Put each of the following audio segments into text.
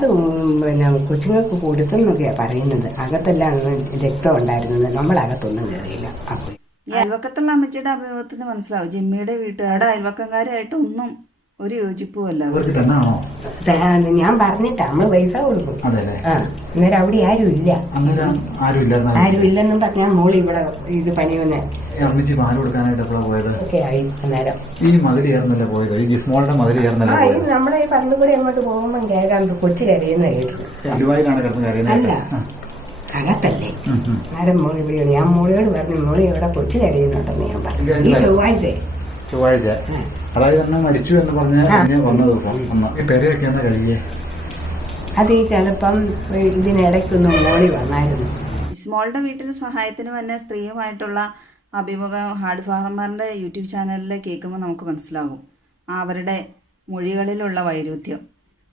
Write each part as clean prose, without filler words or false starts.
അത് പിന്നെ കൊച്ചുങ്ങൾക്ക് കൊടുത്തെന്നൊക്കെയാ പറയുന്നത്. അകത്തെല്ലാം രക്തം ഉണ്ടായിരുന്നത്, നമ്മളകത്തൊന്നും കയറിയില്ല. അപ്പോൾ ഈ അയൽവക്കത്തുള്ള അമ്മച്ചിയുടെ അഭിമുഖത്തിന് മനസ്സിലാവും ജിമ്മിയുടെ വീട്ടുകാരുടെ അയൽവക്കക്കാരായിട്ട് ഒന്നും ഒരു യോജിപ്പുമല്ല. ഞാൻ പറഞ്ഞിട്ടാ നമ്മള് പൈസ കൊടുക്കും. അന്നേരം അവിടെ ആരും ഇല്ല, ആരും ഇല്ലെന്നും പറഞ്ഞാൽ മോളി ഇവിടെ ഇത് പണിയൊന്നെ അമ്മച്ചി പാല് കൊടുക്കാനായിട്ട് പോയത് ഒക്കെ ആയി. അന്നേരം ഈ മതിൽ ചേർന്നല്ലേ പോയത്, ഈ ജിസ്മോളുടെ മതിൽ ചേർന്നല്ലേ പോയത്. നമ്മളെ ഈ പറമ്പ് കൂടി അങ്ങോട്ട് പോകുമ്പോൾ കേൾക്കാൻ കൊച്ചു കരയുന്ന കേട്ടു. ഗുരുവായൂരാണ് കിടന്ന് കരയുന്നത്. അല്ല, അകത്തല്ലേ. നേരം മോളി വിളിയാണ്. ഞാൻ മോളിയോട് പറഞ്ഞു, മോളി ഇവിടെ കൊച്ചു കരയുന്നുണ്ടെന്ന് ഞാൻ പറഞ്ഞു. ഈ ചൊവ്വാഴ്ച അതായത് എന്നെ മരിച്ചു എന്ന് പറഞ്ഞ വന്ന ദിവസം ഈ പെരയൊക്കെ ഒന്ന് കഴിയേ. അത് ഈ ചിലപ്പം ഇതിനിടയ്ക്കൊന്നും മോളി വന്നായിരുന്നു. ഇസ്മോളുടെ വീട്ടിൽ സഹായത്തിന് വന്ന സ്ത്രീയുമായിട്ടുള്ള അഭിമുഖം ഹാർഡ് ഫാർമറിന്റെ യൂട്യൂബ് ചാനലിൽ കേൾക്കുമ്പോൾ നമുക്ക് മനസ്സിലാകും അവരുടെ മൊഴികളിലുള്ള വൈരുദ്ധ്യം.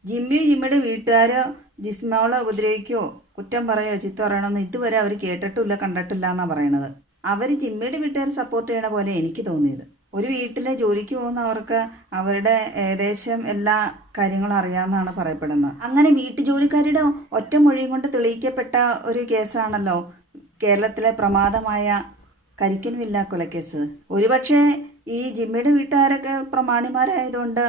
ജിമ്മിയുടെ വീട്ടുകാരോ ജിസ്മോളെ ഉപദ്രവിക്കുകയോ കുറ്റം പറയോ ചിത്ത പറയണമെന്ന് ഇതുവരെ അവർ കേട്ടിട്ടില്ല, കണ്ടിട്ടില്ല എന്നാണ് പറയണത്. അവർ ജിമ്മിയുടെ വീട്ടുകാർ സപ്പോർട്ട് ചെയ്യണ പോലെ എനിക്ക് തോന്നിയത്. ഒരു വീട്ടിലെ ജോലിക്ക് പോകുന്നവർക്ക് അവരുടെ ഏകദേശം എല്ലാ കാര്യങ്ങളും അറിയാമെന്നാണ് പറയപ്പെടുന്നത്. അങ്ങനെ വീട്ടുജോലിക്കാരുടെ ഒറ്റ മൊഴിയും കൊണ്ട് തെളിയിക്കപ്പെട്ട ഒരു കേസാണല്ലോ കേരളത്തിലെ പ്രമാദമായ കരിക്കൻ വില്ല കൊലക്കേസ്. ഒരുപക്ഷെ ഈ ജിമ്മിയുടെ വീട്ടുകാരൊക്കെ പ്രമാണിമാരായതുകൊണ്ട്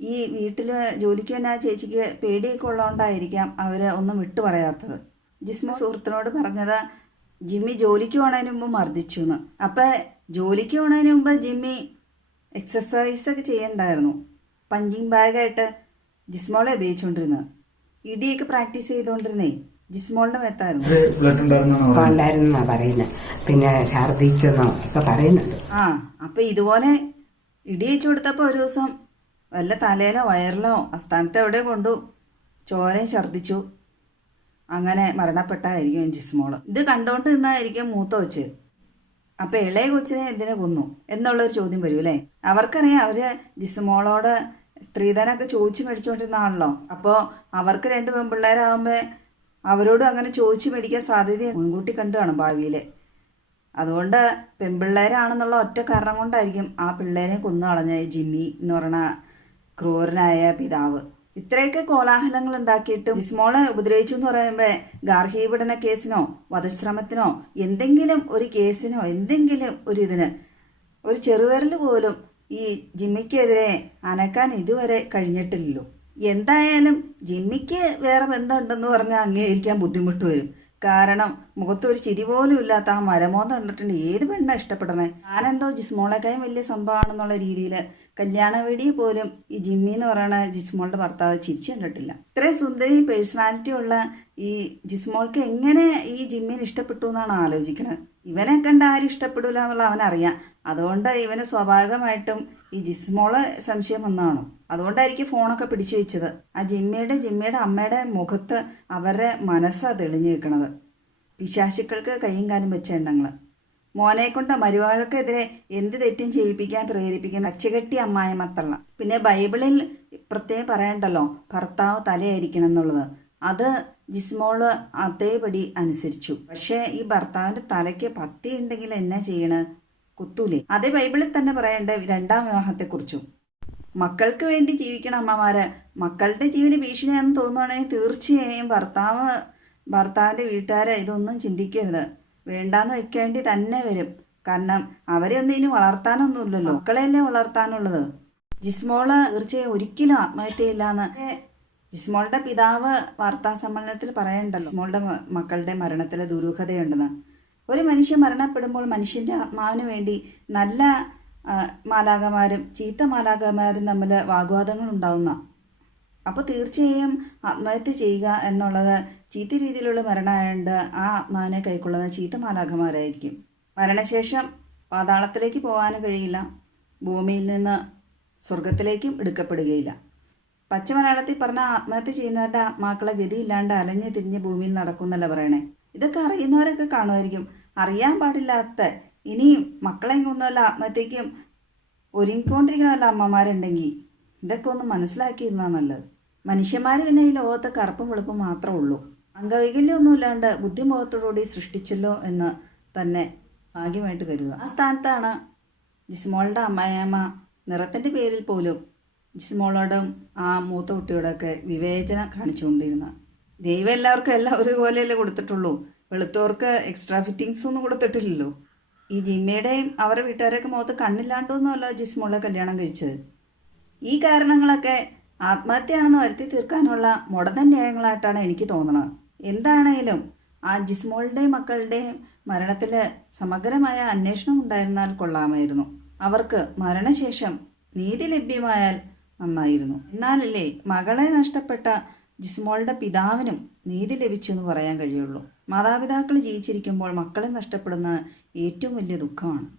ഈ വീട്ടിൽ ജോലിക്ക് തന്നെ ആ ചേച്ചിക്ക് പേടിയൊക്കെ ഉള്ളതുകൊണ്ടായിരിക്കാം അവർ ഒന്നും വിട്ടു പറയാത്തത്. ജിസ്മ സുഹൃത്തിനോട് പറഞ്ഞത് ജിമ്മി ജോലിക്ക് പോണതിന് മുമ്പ് മർദ്ദിച്ചു എന്ന്. അപ്പം ജോലിക്ക് പോണതിന് മുമ്പ് ജിമ്മി എക്സസൈസൊക്കെ ചെയ്യണ്ടായിരുന്നു. പഞ്ചിങ് ബാഗായിട്ട് ജിസ്മോളെ ഉപയോഗിച്ചുകൊണ്ടിരുന്നത്. ഇടിയൊക്കെ പ്രാക്ടീസ് ചെയ്തുകൊണ്ടിരുന്നേ ജിസ്മോളിന്റെ മേത്തായിരുന്നു. പറയുന്നത് പിന്നെ ഛർദിച്ചെന്നോ ഒക്കെ പറയുന്നുണ്ട്. അപ്പൊ ഇതുപോലെ ഇടി വെച്ചു കൊടുത്തപ്പോൾ ഒരു ദിവസം വല്ല തലയിലോ വയറിലോ അസ്ഥാനത്ത് എവിടെ കൊണ്ടു ചോരയും ഛർദിച്ചു. അങ്ങനെ മരണപ്പെട്ടായിരിക്കും ജിസ്മോള്. ഇത് കണ്ടോണ്ട് നിന്നായിരിക്കും മൂത്ത കൊച്ച്. അപ്പൊ ഇളയ കൊച്ചിനെ എന്തിനു കൊന്നു എന്നുള്ളൊരു ചോദ്യം വരും അല്ലേ. അവർക്കറിയാം അവര് ജിസ്മോളോട് സ്ത്രീധനൊക്കെ ചോദിച്ചു മേടിച്ചുകൊണ്ടിരുന്ന ആണല്ലോ. അപ്പോൾ അവർക്ക് 2 പെൺപിള്ളേരാകുമ്പോൾ അവരോട് അങ്ങനെ ചോദിച്ചു മേടിക്കാൻ സാധ്യത മുൻകൂട്ടി കണ്ടു കാണും ഭാവിയിൽ. അതുകൊണ്ട് പെൺപിള്ളേരാണെന്നുള്ള ഒറ്റ കാരണം കൊണ്ടായിരിക്കും ആ പിള്ളേരെ കൊന്നു കളഞ്ഞ ജിമ്മി എന്ന് പറയുന്ന ക്രൂരനായ പിതാവ്. ഇത്രയൊക്കെ കോലാഹലങ്ങൾ ഉണ്ടാക്കിയിട്ട് ജിസ്മോളെ ഉപദ്രവിച്ചു എന്ന് പറയുമ്പോൾ ഗാർഹിക പീഡന കേസിനോ വധശ്രമത്തിനോ എന്തെങ്കിലും ഒരു കേസിനോ എന്തെങ്കിലും ഒരു ഇതിന് ഒരു ചെറുവിരൽ പോലും ഈ ജിമ്മിക്കെതിരെ അനക്കാൻ ഇതുവരെ കഴിഞ്ഞിട്ടില്ലല്ലോ. എന്തായാലും ജിമ്മിക്ക് വേറെ ബന്ധമുണ്ടെന്ന് പറഞ്ഞാൽ അംഗീകരിക്കാൻ ബുദ്ധിമുട്ട് വരും. കാരണം മുഖത്തൊരു ചിരി പോലും ഇല്ലാത്ത ആ മരമോന്ന് കണ്ടിട്ടുണ്ട് ഏത് പെണ്ണ ഇഷ്ടപ്പെടണേ. ഞാനെന്തോ ജിസ്മോളേക്കായും വലിയ സംഭവമാണെന്നുള്ള രീതിയിൽ കല്യാണ വീഡിയോ പോലും ഈ ജിമ്മി എന്ന് പറയുന്ന ജിസ്മോളുടെ ഭർത്താവ് ചിരിച്ചു കണ്ടിട്ടില്ല. ഇത്രയും സുന്ദരി പേഴ്സണാലിറ്റി ഉള്ള ഈ ജിസ്മോൾക്ക് എങ്ങനെ ഈ ജിമ്മിനെ ഇഷ്ടപ്പെട്ടു എന്നാണ് ആലോചിക്കുന്നത്. ഇവനെ കണ്ട് ആരും ഇഷ്ടപ്പെടില്ല എന്നുള്ള അവനറിയാം. അതുകൊണ്ട് ഇവന് സ്വാഭാവികമായിട്ടും ഈ ജിസ്മോള് സംശയം വന്നതാണ്. അതുകൊണ്ടായിരിക്കും ഫോണൊക്കെ പിടിച്ചു വെച്ചത്. ആ ജിമ്മിയുടെ അമ്മയുടെ മുഖത്ത് അവരുടെ മനസ്സാണ് തെളിഞ്ഞു നിൽക്കുന്നത്. പിശാചുക്കൾക്ക് കൈയും കാലും വെച്ച എണ്ണങ്ങൾ. മോനെ കൊണ്ട് മരുമകൾക്കെതിരെ എന്ത് തെറ്റും ചെയ്യിപ്പിക്കാൻ പ്രേരിപ്പിക്കുന്ന അച്ചുകെട്ടി അമ്മായിമത്തള്ള. പിന്നെ ബൈബിളിൽ പ്രത്യേകം പറയണ്ടല്ലോ ഭർത്താവ് തലയായിരിക്കണം എന്നുള്ളത്. അത് ജിസ്മോള് അതേപടി അനുസരിച്ചു. പക്ഷേ ഈ ഭർത്താവിൻ്റെ തലയ്ക്ക് പത്തി ഉണ്ടെങ്കിൽ എന്നാ ചെയ്യണേ, കുത്തൂലേ? അതേ ബൈബിളിൽ തന്നെ പറയണ്ടേ 2ാം വിവാഹത്തെക്കുറിച്ചും. മക്കൾക്ക് വേണ്ടി ജീവിക്കണ അമ്മമാര് മക്കളുടെ ജീവന് ഭീഷണിയാണെന്ന് തോന്നുവാണെങ്കിൽ തീർച്ചയായും ഭർത്താവിൻ്റെ വീട്ടുകാരെ ഇതൊന്നും ചിന്തിക്കരുത്. വേണ്ടാന്ന് വെക്കേണ്ടി തന്നെ വരും. കാരണം അവരെ ഒന്നും ഇനി വളർത്താനൊന്നുമില്ലല്ലോ, മക്കളെയല്ലേ വളർത്താനുള്ളത്. ജിസ്മോള് തീർച്ചയായും ഒരിക്കലും ആത്മഹത്യയില്ലാന്ന് ജിസ്മോളുടെ പിതാവ് വാർത്താ സമ്മേളനത്തിൽ പറയണ്ടല്ലോ ജിസ്മോളുടെ മക്കളുടെ മരണത്തിലെ ദുരൂഹതയുണ്ടെന്ന്. ഒരു മനുഷ്യൻ മരണപ്പെടുമ്പോൾ മനുഷ്യൻ്റെ ആത്മാവിന് വേണ്ടി നല്ല മാലാഖമാരും ചീത്ത മാലാഖമാരും തമ്മിൽ വാഗ്വാദങ്ങൾ ഉണ്ടാവുന്ന. അപ്പോൾ തീർച്ചയായും ആത്മഹത്യ ചെയ്യുക എന്നുള്ളത് ചീത്ത രീതിയിലുള്ള മരണമായതുകൊണ്ട് ആ ആത്മാവിനെ കൈക്കൊള്ളുന്ന ചീത്ത മാലാഖമാരായിരിക്കും. മരണശേഷം പാതാളത്തിലേക്ക് പോകാനും കഴിയില്ല, ഭൂമിയിൽ നിന്ന് സ്വർഗത്തിലേക്കും എടുക്കപ്പെടുകയില്ല. പച്ച മലയാളത്തിൽ പറഞ്ഞ ആത്മഹത്യ ചെയ്യുന്നവരുടെ ആത്മാക്കളെ ഗതിയില്ലാണ്ട് അലഞ്ഞ് തിരിഞ്ഞ് ഭൂമിയിൽ നടക്കുന്നല്ല പറയണേ. ഇതൊക്കെ അറിയുന്നവരൊക്കെ കാണുമായിരിക്കും. അറിയാൻ പാടില്ലാത്ത ഇനിയും മക്കളെയും കൊന്നുമല്ല ആത്മഹത്യക്കും ഒരുങ്ങിക്കൊണ്ടിരിക്കണമല്ല അമ്മമാരുണ്ടെങ്കിൽ ഇതൊക്കെ ഒന്ന് മനസ്സിലാക്കിയിരുന്നാൽ നല്ലത്. മനുഷ്യന്മാർ പിന്നെ ഈ ലോകത്ത് കറുപ്പും വെളുപ്പും മാത്രമേ ഉള്ളൂ. അംഗവൈകല്യമൊന്നുമില്ലാണ്ട് ബുദ്ധിമുഖത്തോടുകൂടി സൃഷ്ടിച്ചല്ലോ എന്ന് തന്നെ ഭാഗ്യമായിട്ട് കരുതുക. ആ സ്ഥാനത്താണ് ജിസ്മോളുടെ അമ്മായിയമ്മ നിറത്തിൻ്റെ പേരിൽ പോലും ജിസ്മോളോടും ആ മൂത്ത കുട്ടിയോടൊക്കെ വിവേചനം കാണിച്ചുകൊണ്ടിരുന്നത്. ദൈവം എല്ലാവർക്കും എല്ലാം ഒരുപോലെയല്ലേ കൊടുത്തിട്ടുള്ളൂ. വെളുത്തവർക്ക് എക്സ്ട്രാ ഫിറ്റിങ്സ് ഒന്നും കൊടുത്തിട്ടില്ലല്ലോ. ഈ ജിമ്മയുടെയും അവരുടെ വീട്ടുകാരൊക്കെ മുഖത്ത് കണ്ണില്ലാണ്ടൊന്നുമല്ലോ ജിസ്മോളെ കല്യാണം കഴിച്ചത്. ഈ കാരണങ്ങളൊക്കെ ആത്മഹത്യയാണെന്ന് വരുത്തി തീർക്കാനുള്ള മുടന്തൻ ന്യായങ്ങളായിട്ടാണ് എനിക്ക് തോന്നുന്നത്. എന്താണേലും ആ ജിസ്മോളുടെയും മക്കളുടെയും മരണത്തിൽ സമഗ്രമായ അന്വേഷണം ഉണ്ടായിരുന്നാൽ കൊള്ളാമായിരുന്നു. അവർക്ക് മരണശേഷം നീതി ലഭ്യമായാൽ നന്നായിരുന്നു. എന്നാലല്ലേ മകളെ നഷ്ടപ്പെട്ട ജിസ്മോളുടെ പിതാവിനും നീതി ലഭിച്ചു എന്ന് പറയാൻ കഴിയുള്ളൂ. മാതാപിതാക്കൾ ജീവിച്ചിരിക്കുമ്പോൾ മക്കളെ നഷ്ടപ്പെടുന്ന ഏറ്റവും വലിയ ദുഃഖമാണ്.